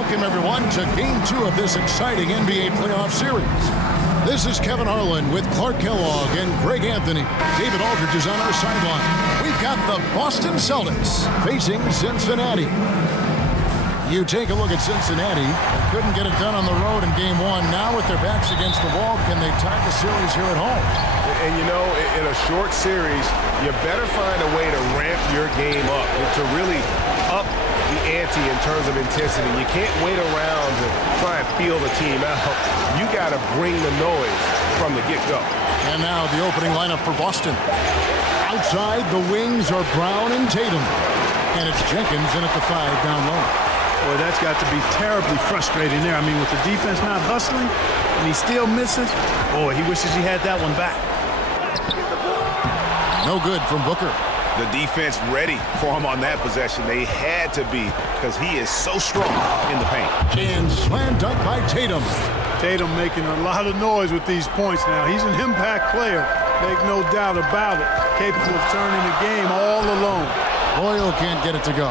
Welcome, everyone, to Game 2 of this exciting NBA playoff series. This is Kevin Harlan with Clark Kellogg and Greg Anthony. David Aldridge is on our sideline. We've got the Boston Celtics facing Cincinnati. You take a look at Cincinnati. They couldn't get it done on the road in Game 1. Now with their backs against the wall, can they tie the series here at home? And you know, in a short series, you better find a way to ramp your game up, to really up the ante in terms of intensity. You can't wait around to try and feel the team out. You got to bring the noise from the get-go. And now the opening lineup for Boston. Outside, the wings are Brown and Tatum. And it's Jenkins in at the 5 down low. Boy, that's got to be terribly frustrating there. I mean, with the defense not hustling, and he still misses, boy, he wishes he had that one back. No good from Booker. The defense ready for him on that possession. They had to be, because he is so strong in the paint. And slam dunk by Tatum. Tatum making a lot of noise with these points now. He's an impact player, make no doubt about it. Capable of turning the game all alone. Boyle can't get it to go.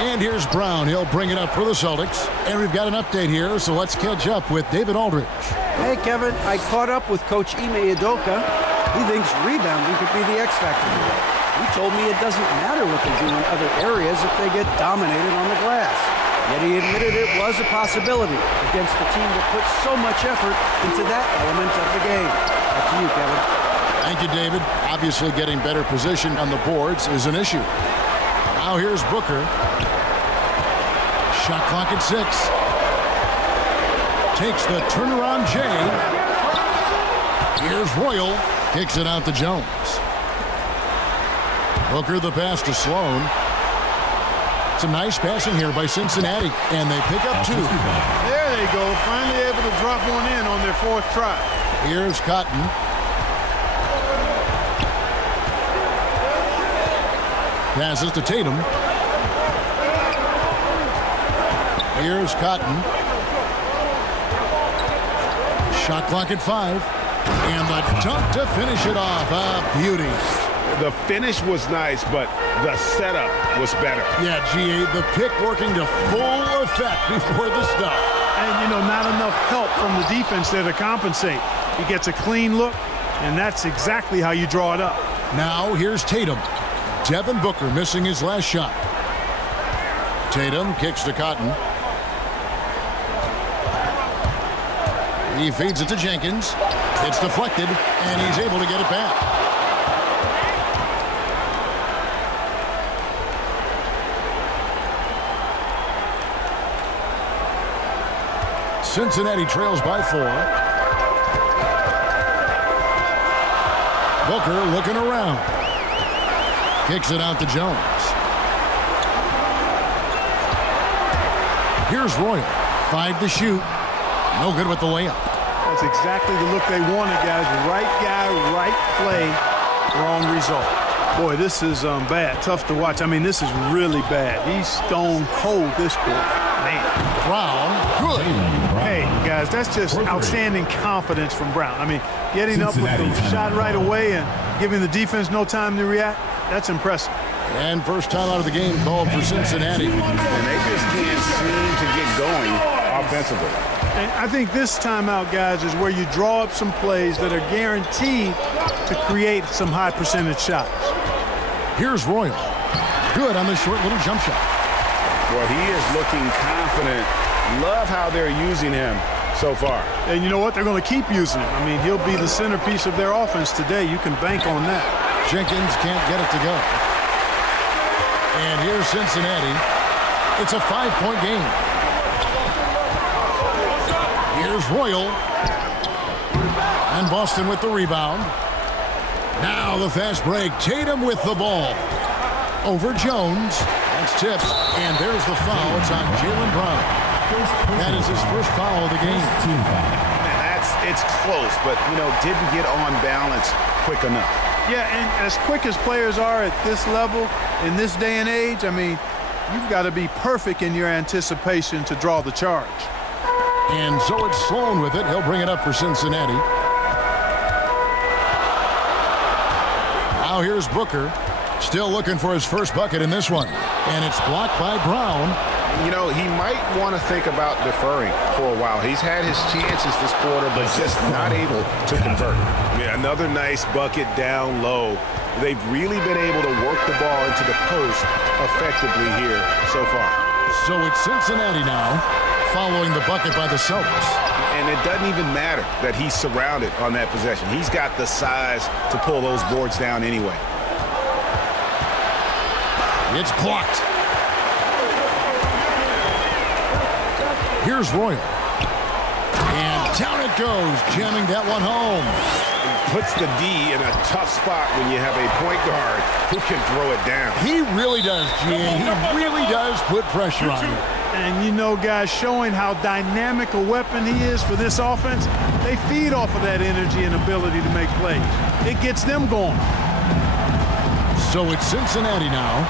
And here's Brown. He'll bring it up for the Celtics. And we've got an update here, so let's catch up with David Aldridge. Hey, Kevin, I caught up with Coach Ime Udoka. He thinks rebounding could be the X factor today. He told me it doesn't matter what they do in other areas if they get dominated on the glass. Yet he admitted it was a possibility against a team that puts so much effort into that element of the game. Back to you, Kevin. Thank you, David. Obviously, getting better position on the boards is an issue. Now here's Booker. Shot clock at 6. Takes the turnaround J. Here's Royal. Kicks it out to Jones. Booker the pass to Sloan. Some nice passing here by Cincinnati. And they pick up 2. There they go. Finally able to drop one in on their 4th try. Here's Cotton. Passes to Tatum. Here's Cotton. Shot clock at 5. And the dunk to finish it off. A beauty. The finish was nice, but the setup was better. Yeah, G8, the pick working to full effect before the stuff. And, you know, not enough help from the defense there to compensate. He gets a clean look, and that's exactly how you draw it up. Now here's Tatum. Devin Booker missing his last shot. Tatum kicks to Cotton. He feeds it to Jenkins. It's deflected, and he's able to get it back. Cincinnati trails by 4. Booker looking around. Kicks it out to Jones. Here's Royal. 5 to shoot. No good with the layup. That's exactly the look they wanted, guys. Right guy, right play, wrong result. Boy, this is bad. Tough to watch. I mean, this is really bad. He's stone cold this quarter. Man. Brown, good. Hey, guys, that's just outstanding confidence from Brown. I mean, getting up with the shot right away and giving the defense no time to react, that's impressive. And first time out of the game called for Cincinnati. And they just can't seem to get going offensively. And I think this timeout, guys, is where you draw up some plays that are guaranteed to create some high percentage shots. Here's Royal. Good on the short little jump shot. Well, he is looking confident. Love how they're using him so far. And you know what? They're going to keep using him. I mean, he'll be the centerpiece of their offense today. You can bank on that. Jenkins can't get it to go. And here's Cincinnati. It's a 5-point game. Here's Royal. And Boston with the rebound. Now the fast break. Tatum with the ball. Over Jones. That's tipped. And there's the foul. It's on Jaylen Brown. That is his first foul of the game. It's close, but, you know, didn't get on balance quick enough. Yeah, and as quick as players are at this level, in this day and age, I mean, you've got to be perfect in your anticipation to draw the charge. And so it's Sloan with it. He'll bring it up for Cincinnati. Now here's Booker. Still looking for his first bucket in this one. And it's blocked by Brown. You know, he might want to think about deferring for a while. He's had his chances this quarter, but just not able to convert. Yeah, another nice bucket down low. They've really been able to work the ball into the post effectively here so far. So it's Cincinnati now, following the bucket by the Celtics. And it doesn't even matter that he's surrounded on that possession. He's got the size to pull those boards down anyway. It's blocked. Here's Royal. And down it goes, jamming that one home. Puts the D in a tough spot when you have a point guard who can throw it down. He really does, Gene. He really does put pressure on you. And you know, guys, showing how dynamic a weapon he is for this offense, they feed off of that energy and ability to make plays. It gets them going. So it's Cincinnati now.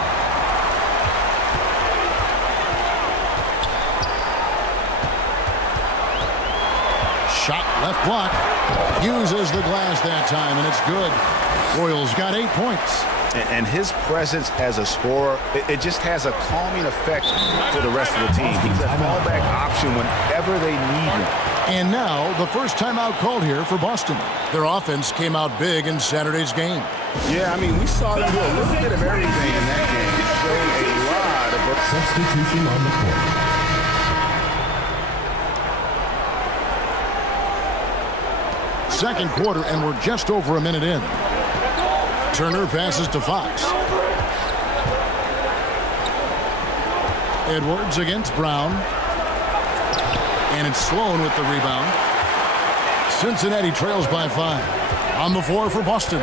Shot left block. Uses the glass that time, and it's good. Royals got 8 points. And his presence as a scorer, it just has a calming effect for the rest of the team. He's a fallback option whenever they need him. And now the first timeout called here for Boston. Their offense came out big in Saturday's game. Yeah, I mean, we saw them do a little bit of everything in that game. It showed a lot of substitution on the court. Second quarter, and we're just over a minute in. Turner passes to Fox. Edwards against Brown. And it's Sloan with the rebound. Cincinnati trails by 5. On the floor for Boston.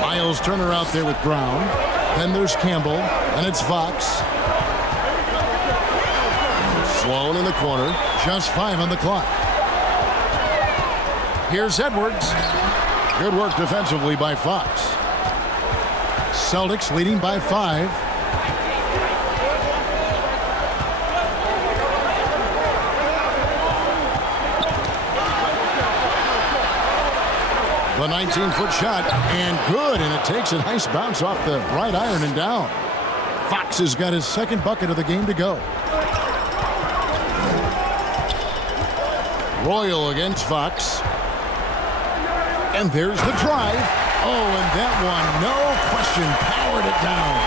Miles Turner out there with Brown. Then there's Campbell. And it's Fox. Sloan in the corner. Just 5 on the clock. Here's Edwards. Good work defensively by Fox. Celtics leading by 5. The 19-foot shot, and good, and it takes a nice bounce off the right iron and down. Fox has got his second bucket of the game to go. Royal against Fox. And there's the drive. Oh, and that one, no question, powered it down.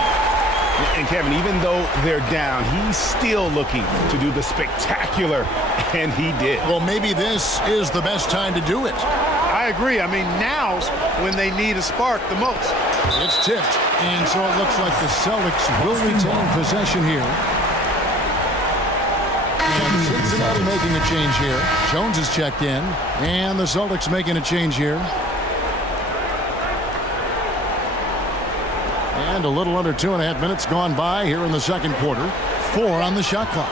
And Kevin, even though they're down, he's still looking to do the spectacular, and he did. Well, maybe this is the best time to do it. I agree. I mean, now's when they need a spark the most. It's tipped, and so it looks like the Celtics will retain possession here. And Cincinnati making a change here. Jones is checked in, and the Celtics making a change here. And a little under 2.5 minutes gone by here in the second quarter. 4 on the shot clock.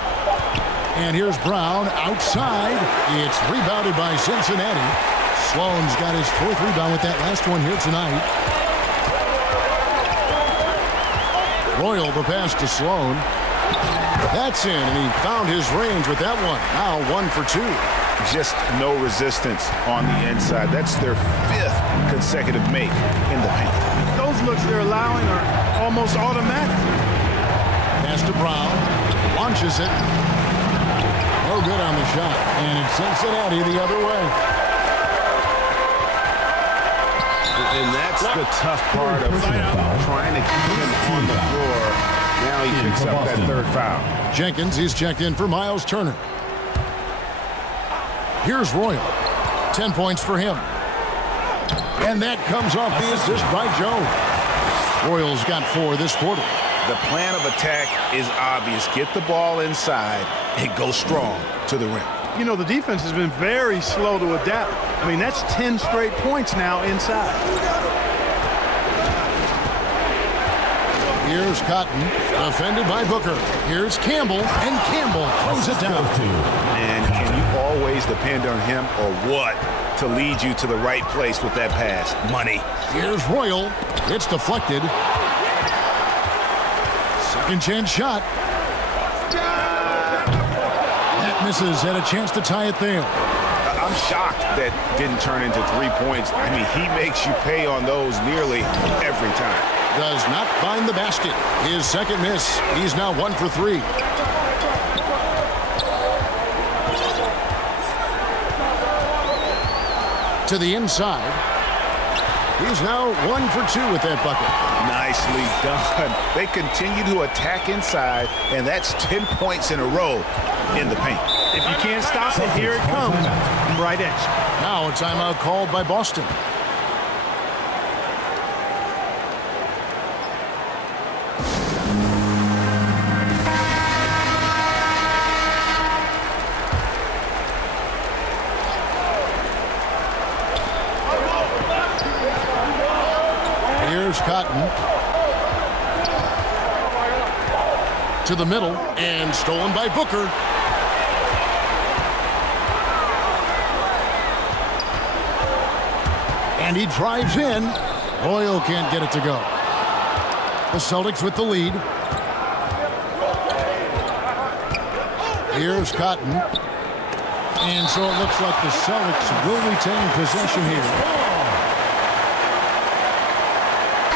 And here's Brown outside. It's rebounded by Cincinnati. Sloan's got his 4th rebound with that last one here tonight. Royal the pass to Sloan. That's in, and he found his range with that one. Now 1 for 2. Just no resistance on the inside. That's their 5th consecutive make in the paint. Those looks they're allowing are almost automatic. Pass to Brown. Launches it. No good on the shot. And it's Cincinnati the other way. And that's the tough part of trying to keep him on the floor. Now he picks up that 3rd foul. Jenkins, he's checked in for Miles Turner. Here's Royal. 10 points for him. And that comes off the assist by Jones. Royals got 4 this quarter. The plan of attack is obvious. Get the ball inside and go strong to the rim. You know, the defense has been very slow to adapt. I mean, that's 10 straight points now inside. Here's Cotton, defended by Booker. Here's Campbell, and Campbell throws it down. And can you always depend on him or what to lead you to the right place with that pass? Money. Here's Royal. It's deflected. Second chance shot. That misses. Had a chance to tie it there. I'm shocked that didn't turn into 3 points. I mean, he makes you pay on those nearly every time. does not find the basket. His second miss. He's now 1 for 3. To the inside. He's now 1 for 2 with that bucket. Nicely done. They continue to attack inside, and that's 10 points in a row in the paint. If you can't stop it, here it comes. Right at you. Now a timeout called by Boston. Here's Cotton. To the middle, and stolen by Booker. And he drives in. Royal can't get it to go. The Celtics with the lead. Here's Cotton. And so it looks like the Celtics will retain possession here.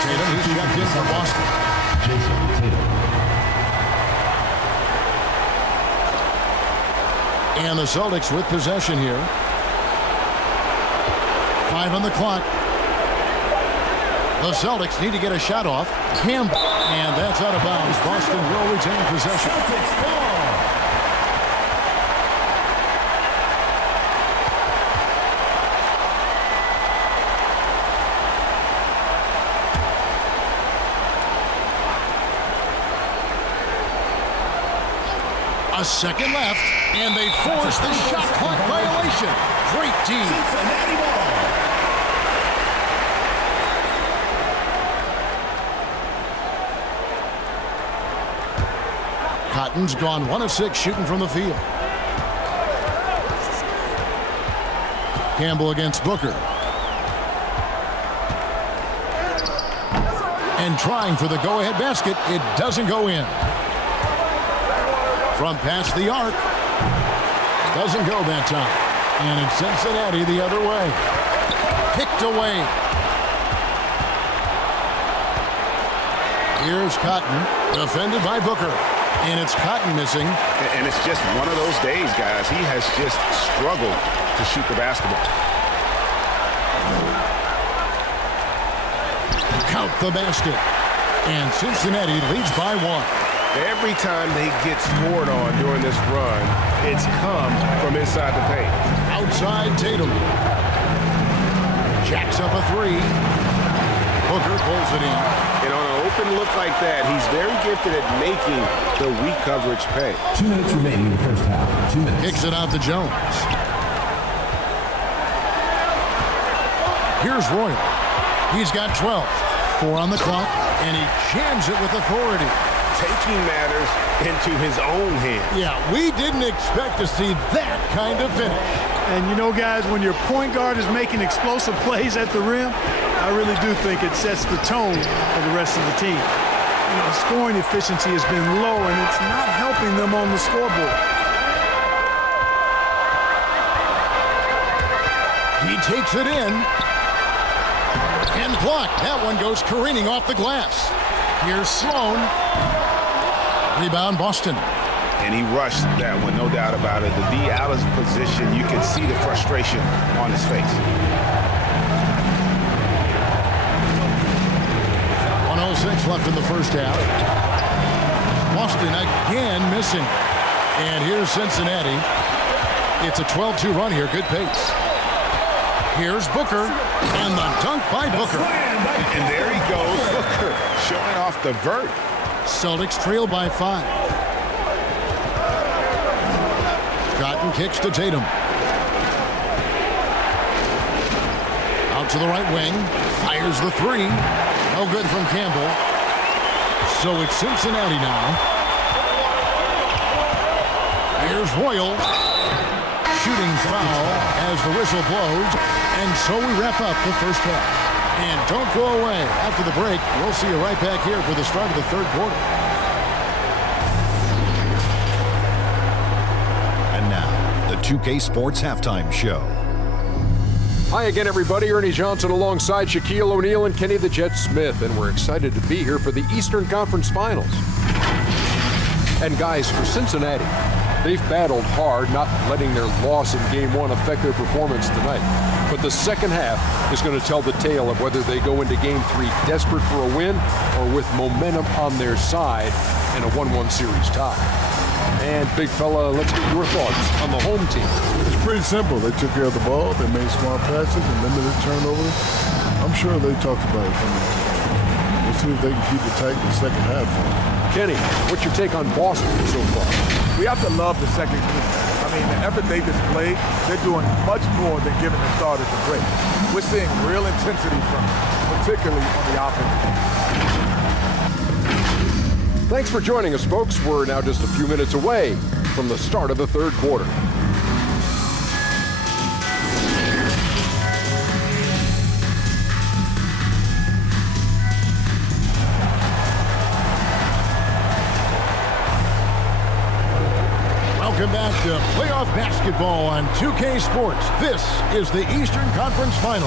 Tatum is checked in for Boston. Jason Tatum. And the Celtics with possession here. 5 on the clock. The Celtics need to get a shot off. Campbell. And that's out of bounds. Boston will retain possession. A second left, and they force the shot clock violation. Great team. Cotton's gone 1 of 6 shooting from the field. Campbell against Booker. And trying for the go-ahead basket. It doesn't go in. From past the arc. Doesn't go that time. And it's Cincinnati the other way. Picked away. Here's Cotton. Defended by Booker. And it's Cotton missing. And it's just one of those days, guys. He has just struggled to shoot the basketball. Count the basket. And Cincinnati leads by 1. Every time they get scored on during this run, it's come from inside the paint. Outside Tatum. Jacks up a 3. Booker pulls it in. And on an open look like that, he's very gifted at making the weak coverage pay. 2 minutes remaining in the first half. 2 minutes. Kicks it out to Jones. Here's Royal. He's got 12. 4 on the clock, and he jams it with authority. Taking matters into his own hands. Yeah, we didn't expect to see that kind of finish. And you know, guys, when your point guard is making explosive plays at the rim, I really do think it sets the tone for the rest of the team. You know, scoring efficiency has been low, and it's not helping them on the scoreboard. He takes it in. And blocked. That one goes careening off the glass. Here's Sloan. Rebound, Boston. And he rushed that one, no doubt about it. To be out of position, you can see the frustration on his face. 1:06 left in the first half. Boston again missing. And here's Cincinnati. It's a 12-2 run here. Good pace. Here's Booker. And the dunk by Booker. And there he goes, Booker, showing off the vert. Celtics trail by 5. Cotton kicks to Tatum. Out to the right wing. Fires the 3. No good from Campbell. So it's Cincinnati now. Here's Royal. Shooting foul as the whistle blows. And so we wrap up the first half. And don't go away. After the break, we'll see you right back here for the start of the third quarter. And now, the 2K Sports Halftime Show. Hi again, everybody. Ernie Johnson alongside Shaquille O'Neal and Kenny the Jet Smith, and we're excited to be here for the Eastern Conference Finals. And guys, for Cincinnati, they've battled hard, not letting their loss in Game 1 affect their performance tonight. But the second half is going to tell the tale of whether they go into Game 3 desperate for a win or with momentum on their side in a 1-1 series tie. And big fella, let's get your thoughts on the home team. It's pretty simple. They took care of the ball. They made smart passes and limited turnovers. I'm sure they talked about it from the We'll see if they can keep it tight in the second half. Kenny, what's your take on Boston so far? We have to love the second group. I mean, the effort they displayed, they're doing much more than giving the starters a break. We're seeing real intensity from them, particularly on the offense. Thanks for joining us, folks. We're now just a few minutes away from the start of the third quarter. Welcome back to playoff basketball on 2K Sports. This is the Eastern Conference Final.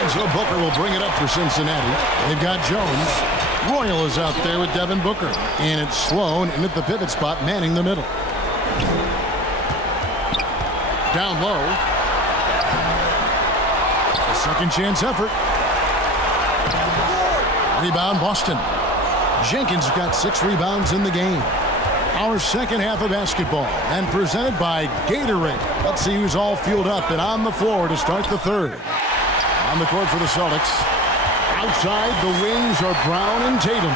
And so Booker will bring it up for Cincinnati. They've got Jones. Royal is out there with Devin Booker. And it's Sloan in at the pivot spot, manning the middle. Down low. A second chance effort. Rebound, Boston. Jenkins got 6 rebounds in the game. Our second half of basketball, and presented by Gatorade. Let's see who's all fueled up and on the floor to start the third. On the court for the Celtics. Outside, the wings are Brown and Tatum.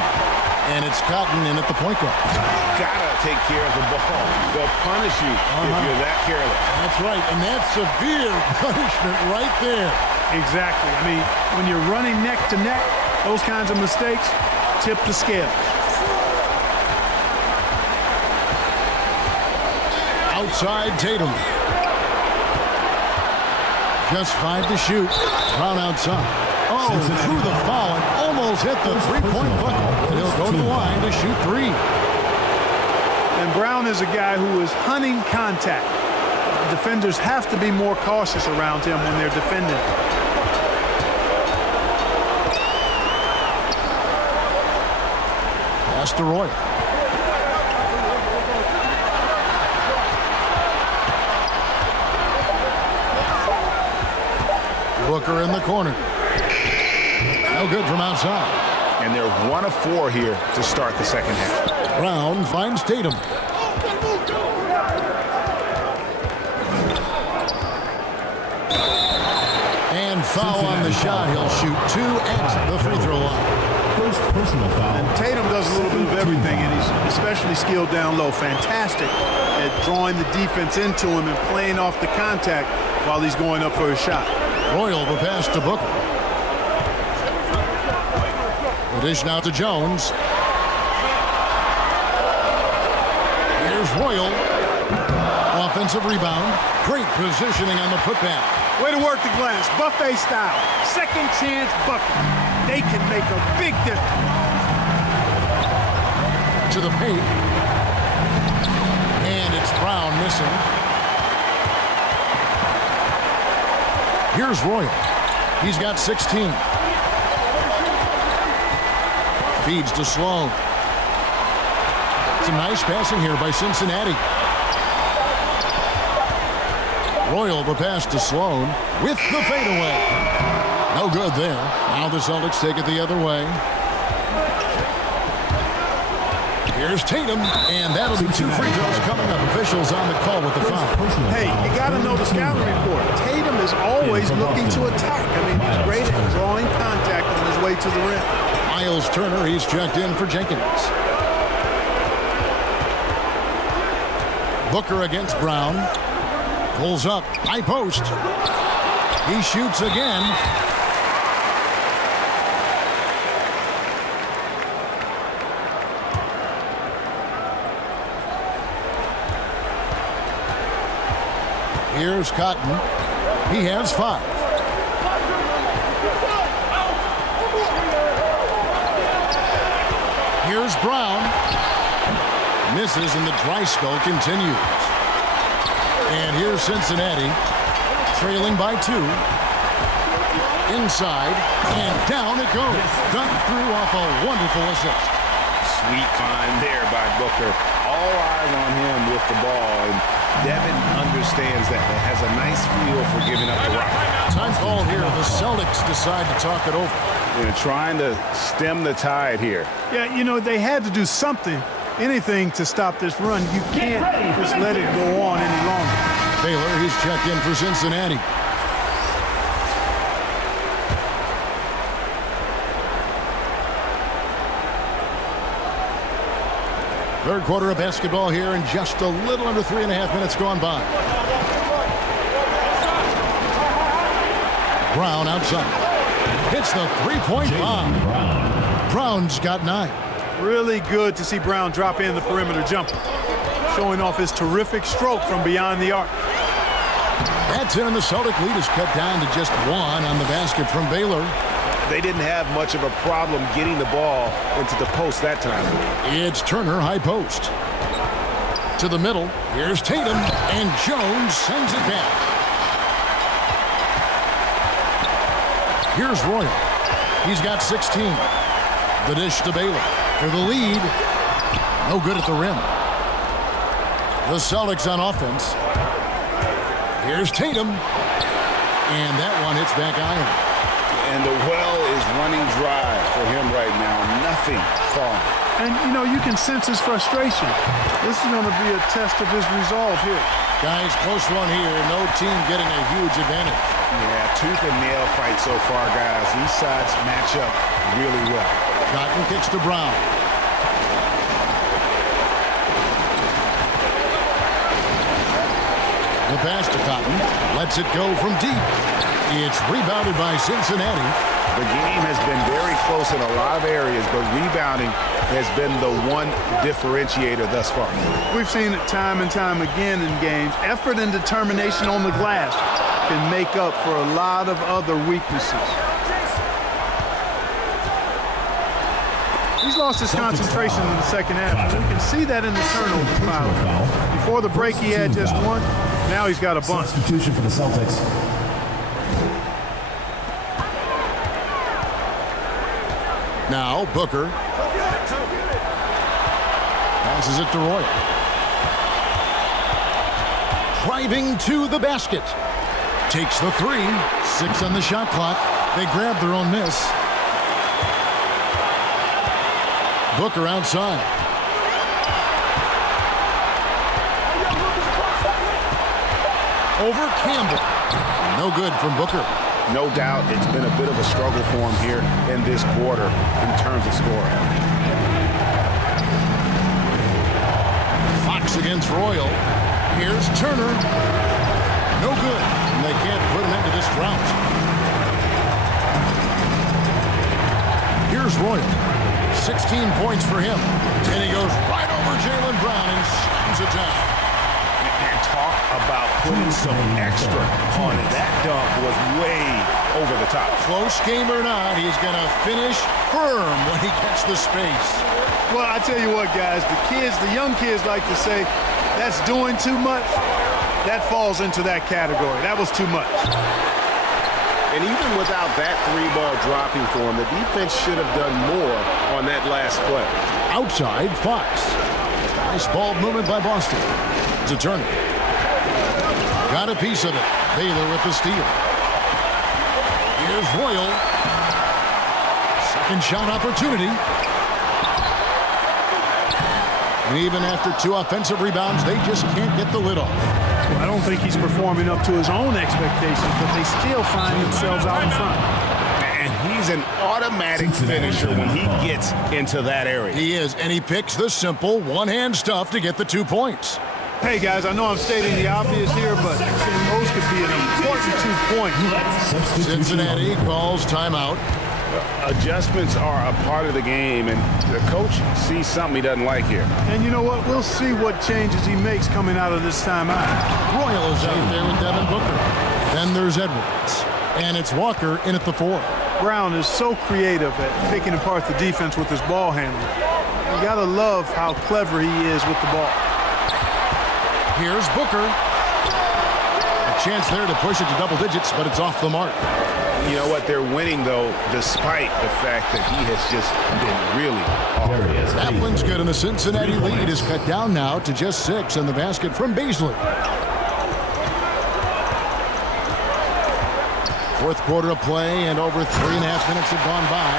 And it's Cotton in at the point guard. Gotta take care of the ball. They'll punish you if you're that careless. That's right, and that's severe punishment right there. Exactly. I mean, when you're running neck to neck, those kinds of mistakes tip the scale. Outside Tatum. Just 5 to shoot. Brown outside. Oh, through the foul and almost hit the three-point bucket. And he'll go to the line to shoot 3. And Brown is a guy who is hunting contact. Defenders have to be more cautious around him when they're defending. Pass to Roy. Booker in the corner. No good from outside. And they're 1 of 4 here to start the second half. Brown finds Tatum. And foul on the shot. He'll shoot 2 at the free throw line. First personal foul. And Tatum does a little bit of everything, and he's especially skilled down low. Fantastic at drawing the defense into him and playing off the contact while he's going up for a shot. Royal the pass to Booker. The dish now to Jones. Here's Royal. Offensive rebound. Great positioning on the putback. Way to work the glass, buffet style. Second chance bucket. They can make a big difference. To the paint. And it's Brown missing. Here's Royal. He's got 16. Feeds to Sloan. Some nice passing here by Cincinnati. Royal the pass to Sloan with the fadeaway. No good there. Now the Celtics take it the other way. Here's Tatum, and that'll be 2 free throws coming up. Officials on the call with the foul. Hey, you got to know the scouting report. Tatum is always looking to attack. I mean, he's great at drawing contact on his way to the rim. Miles Turner, he's checked in for Jenkins. Booker against Brown. Pulls up, high post. He shoots again. Here's Cotton. He has 5. Here's Brown. Misses, and the dry spell continues. And here's Cincinnati, trailing by 2. Inside, and down it goes. Done through off a wonderful assist. Sweet find there by Booker. All eyes on him with the ball, and Devin understands that. It has a nice feel for giving up the rock. Time called here. The Celtics decide to talk it over. Trying to stem the tide here. Yeah, they had to do something, anything to stop this run. You can't just let it go on any longer. Baylor, he's checked in for Cincinnati. Third quarter of basketball here, and just a little under 3.5 minutes gone by. Brown outside. Hits the three-point bomb. Brown's got 9. Really good to see Brown drop in the perimeter jumper, showing off his terrific stroke from beyond the arc. That's it, and the Celtic lead is cut down to just 1 on the basket from Baylor. They didn't have much of a problem getting the ball into the post that time. It's Turner, high post. To the middle. Here's Tatum, and Jones sends it back. Here's Royal. He's got 16. The dish to Baylor for the lead. No good at the rim. The Celtics on offense. Here's Tatum. And that one hits back iron. And the well is running dry for him right now. Nothing falling. And, you can sense his frustration. This is going to be a test of his resolve here. Guys, close one here. No team getting a huge advantage. Yeah, tooth and nail fight so far, guys. These sides match up really well. Cotton kicks to Brown. The pass to Cotton. Lets it go from deep. It's rebounded by Cincinnati. The game has been very close in a lot of areas, but rebounding has been the one differentiator thus far. We've seen it time and time again in games. Effort and determination on the glass can make up for a lot of other weaknesses. He's lost his concentration in the second half. You can see that in the turnover pile. Before the break, he had just 1. Now he's got a bunch. Substitution for the Celtics. Now Booker passes it to Royal. Driving to the basket. Takes the 3. 6 on the shot clock. They grab their own miss. Booker outside. Over Campbell. No good from Booker. No doubt it's been a bit of a struggle for him here in this quarter in terms of scoring. Fox against Royal. Here's Turner. No good. And they can't put him into this drought. Here's Royal. 16 points for him. And he goes right over Jaylen Brown and slams it down. And talk about putting some extra on it. That dunk was way over the top. Close game or not, he's going to finish firm when he gets the space. Well, I tell you what, guys, the young kids like to say, that's doing too much. That falls into that category. That was too much. And even without that 3-ball dropping for him, the defense should have done more on that last play. Outside, Fox. Nice ball movement by Boston. To Turner. Got a piece of it. Baylor with the steal. Here's Royal. Second shot opportunity. And even after 2 offensive rebounds, they just can't get the lid off. Well, I don't think he's performing up to his own expectations, but they still find themselves out in front. And he's an automatic finisher when he gets into that area. He is, and he picks the simple one-hand stuff to get the 2 points. Hey, guys, I know I'm stating the obvious here, but those could be an important 2 points. Cincinnati calls timeout. Adjustments are a part of the game, and the coach sees something he doesn't like here. And you know what? We'll see what changes he makes coming out of this timeout. Royal is out there with Devin Booker. Then there's Edwards. And it's Walker in at the 4. Brown is so creative at picking apart the defense with his ball handling. You got to love how clever he is with the ball. Here's Booker. A chance there to push it to double digits, but it's off the mark. You know what? They're winning, though, despite the fact that he has just been really awful. That one's good, and the Cincinnati lead is cut down now to just 6 in the basket from Beasley. Fourth quarter of play, and over 3.5 minutes have gone by.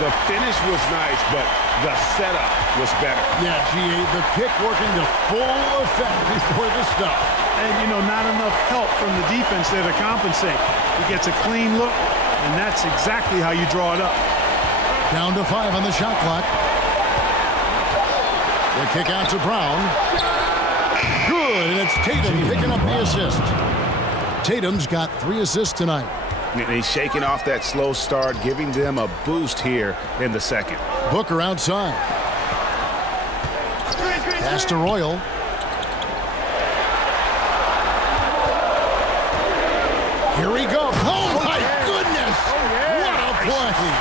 The finish was nice, but the setup was better. Yeah, G.A., the pick working to full effect before the stuff. And, you know, not enough help from the defense there to compensate. He gets a clean look, and that's exactly how you draw it up. Down to 5 on the shot clock. The kick out to Brown. Good, and it's Tatum picking up the assist. Tatum's got 3 assists tonight. And he's shaking off that slow start, giving them a boost here in the second. Booker outside. Pass to Royal. Here we go. Oh, my goodness. What a play.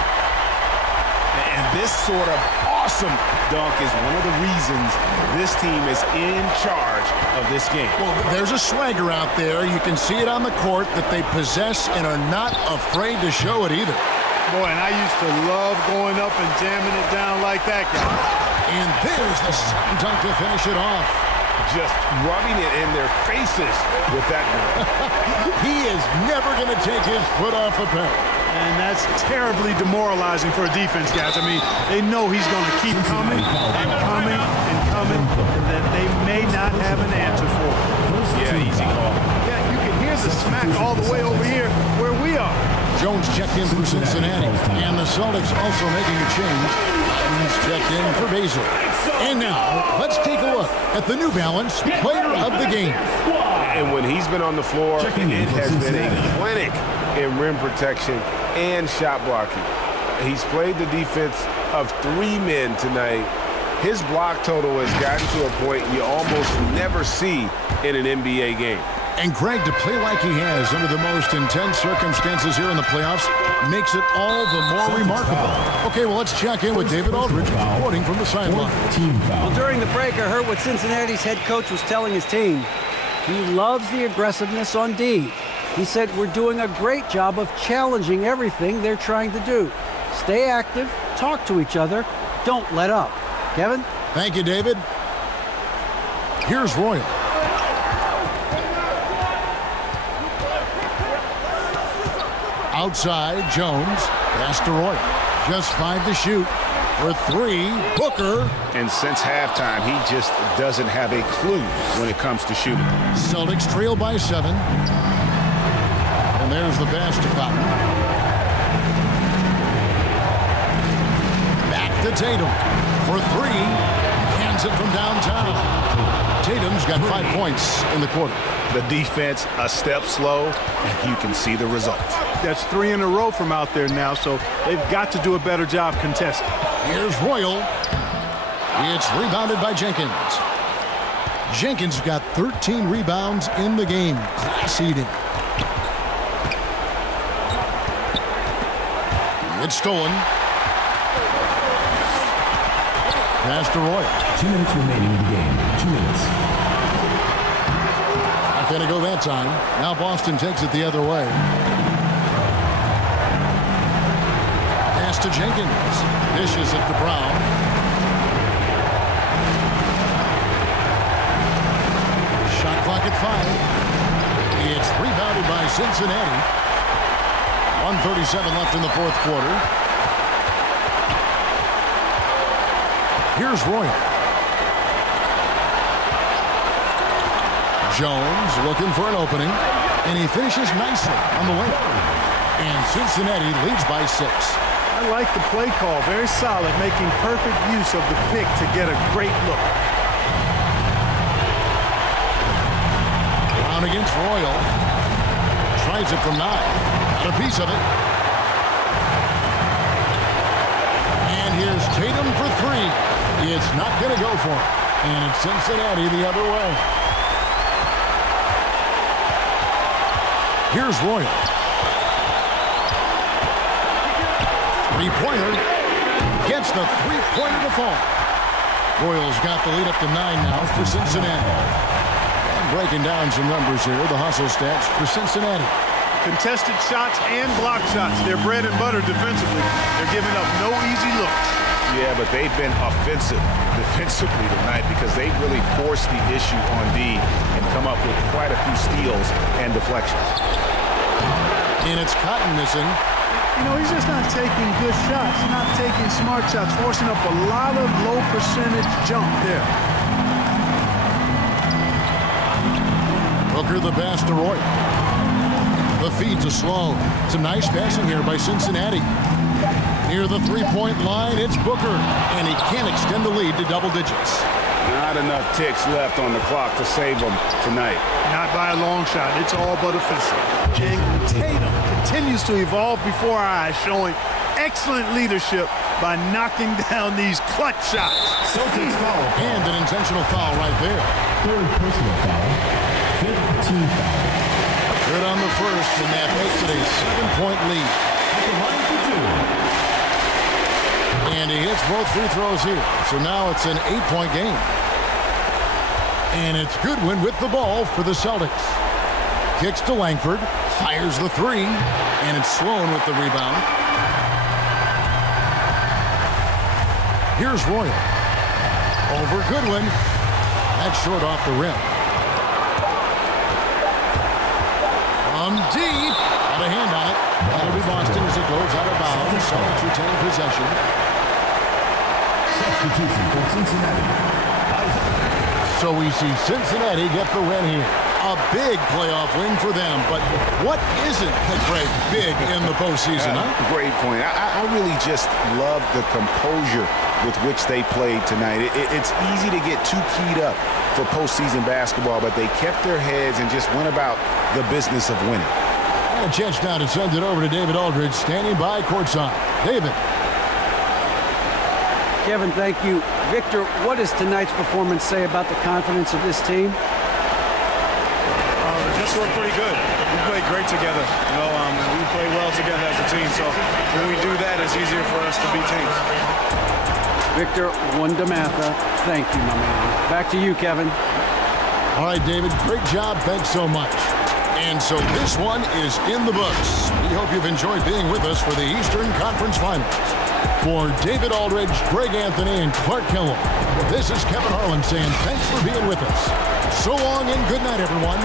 And this sort of awesome dunk is one of the reasons this team is in charge of this game. Well, there's a swagger out there. You can see it on the court that they possess and are not afraid to show it either. Boy, and I used to love going up and jamming it down like that guy. And there's the dunk to finish it off. Just rubbing it in their faces with that dunk. He is never going to take his foot off a pedal. And that's terribly demoralizing for a defense, guys. I mean, they know he's going to keep coming and coming and coming, and that they may not have an answer for it. Yeah, easy call. Yeah, you can hear the smack all the way over here where we are. Jones checked in for Cincinnati, and the Celtics also making a change. He's checked in for Basil. And now, let's take a look at the New Balance Player of the Game. And when he's been on the floor, it has been a clinic in rim protection and shot blocking. He's played the defense of 3 men tonight. His block total has gotten to a point you almost never see in an NBA game. And Greg, to play like he has under the most intense circumstances here in the playoffs makes it all the more remarkable. Okay, well, let's check in with David Aldridge reporting from the sideline. Well, during the break, I heard what Cincinnati's head coach was telling his team. He loves the aggressiveness on D. He said, we're doing a great job of challenging everything they're trying to do. Stay active, talk to each other, don't let up. Kevin? Thank you, David. Here's Royal. Outside, Jones. Pass to Royal. Just 5 to shoot. For 3, Booker. And since halftime, he just doesn't have a clue when it comes to shooting. Celtics trail by 7. And there's the pass to Cotton. Back to Tatum. For 3. Hands it from downtown. Tatum's got 5 points in the quarter. The defense a step slow, and you can see the result. That's 3 in a row from out there now, so they've got to do a better job contesting. Here's Royal. It's rebounded by Jenkins. Jenkins got 13 rebounds in the game. Class eating. It's stolen. Pass to Royal. 2 minutes remaining in the game. 2 minutes. Not going to go that time. Now Boston takes it the other way. Pass to Jenkins. Dishes it to Brown. Shot clock at 5. It's rebounded by Cincinnati. 1:37 left in the fourth quarter. Here's Royal. Jones looking for an opening, and he finishes nicely on the way. And Cincinnati leads by 6. I like the play call. Very solid, making perfect use of the pick to get a great look. Brown against Royal. Tries it from 9. Got a piece of it. And here's Tatum for 3. It's not going to go for him. And it's Cincinnati the other way. Here's Royal. Three-pointer. Gets the three-pointer to fall. Royals got the lead up to 9 now for Cincinnati. And breaking down some numbers here, the hustle stats for Cincinnati. Contested shots and block shots. They're bread and butter defensively. They're giving up no easy looks. Yeah, but they've been offensive defensively tonight because they really forced the issue on D and come up with quite a few steals and deflections. And it's Cotton missing. You know, he's just not taking good shots. He's not taking smart shots, forcing up a lot of low percentage jump there. Booker the pass to Roy. The feed's a slow. Some nice passing here by Cincinnati. Near the three-point line, it's Booker, and he can't extend the lead to double digits. Not enough ticks left on the clock to save them tonight. Not by a long shot. It's all but official. Jing Tatum continues to evolve before our eyes, showing excellent leadership by knocking down these clutch shots. Celtics foul. And an intentional foul right there. Third personal foul. Fifth team foul. Good on the first, and that makes it a 7-point lead. At the line for two. And he hits both free throws here. So now it's an 8-point game. And it's Goodwin with the ball for the Celtics. Kicks to Langford, fires the three, and it's Sloan with the rebound. Here's Royal. Over Goodwin. That's short off the rim. From deep. Got a hand on it. That'll be Boston as it goes out of bounds. Celtics retain possession. Substitution for Cincinnati. So we see Cincinnati get the win here. A big playoff win for them. But what isn't, Greg, big in the postseason, huh? Great point. I really just love the composure with which they played tonight. It's easy to get too keyed up for postseason basketball, but they kept their heads and just went about the business of winning. And a chance now to send it over to David Aldridge, standing by courtside. David. Kevin, thank you. Victor, what does tonight's performance say about the confidence of this team? Just worked pretty good. We played great together. You know, we play well together as a team. So when we do that, it's easier for us to beat teams. Victor Wondermatha, thank you, my man. Back to you, Kevin. All right, David, great job. Thanks so much. And so this one is in the books. We hope you've enjoyed being with us for the Eastern Conference Finals. For David Aldridge, Greg Anthony, and Clark Kellogg, this is Kevin Harlan saying thanks for being with us. So long and good night, everyone.